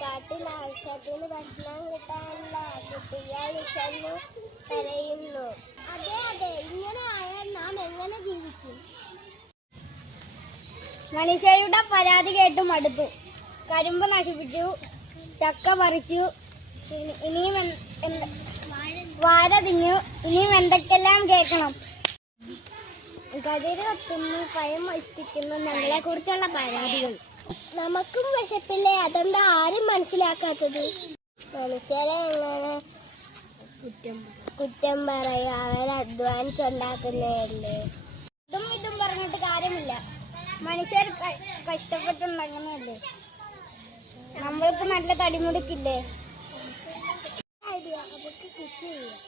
കാട്ടിൽ ആവശ്യത്തിന് ഭക്ഷണം കിട്ടാനില്ല, കുട്ടികൾ വിശന്നു കരയുന്നു. അതെ അതെ, ഇങ്ങനെ ആയാൽ നാം എങ്ങനെ ജീവിക്കും? മനുഷ്യരുടെ പരാതി കേട്ട് മടുത്തു. കരിമ്പ് നശിപ്പിച്ചു, ചക്ക പറിച്ചു, ഇനിയും വാഴ തിന്നു, ഇനിയും എന്തൊക്കെല്ലാം കേൾക്കണം. കതിര് കത്തുന്നു, പയം മോഷ്ടിക്കുന്നു, ഞങ്ങളെ കുറിച്ചുള്ള പരാതികൾ. നമുക്കും വിശപ്പില്ലേ? അതെന്താ ആരും മനസ്സിലാക്കാത്തത്? മനുഷ്യരെ എങ്ങനെ കുറ്റം പറയുക? അവരധ്വാനിച്ചുണ്ടാക്കുന്നതല്ലേ. ഇതും പറഞ്ഞിട്ട് കാര്യമില്ല. മനുഷ്യർ കഷ്ടപ്പെട്ടുണ്ടാകുന്നതല്ലേ. നമ്മൾക്ക് നല്ല തടിമുടുക്കില്ലേ? അവർക്ക് കൃഷി ചെയ്യാം.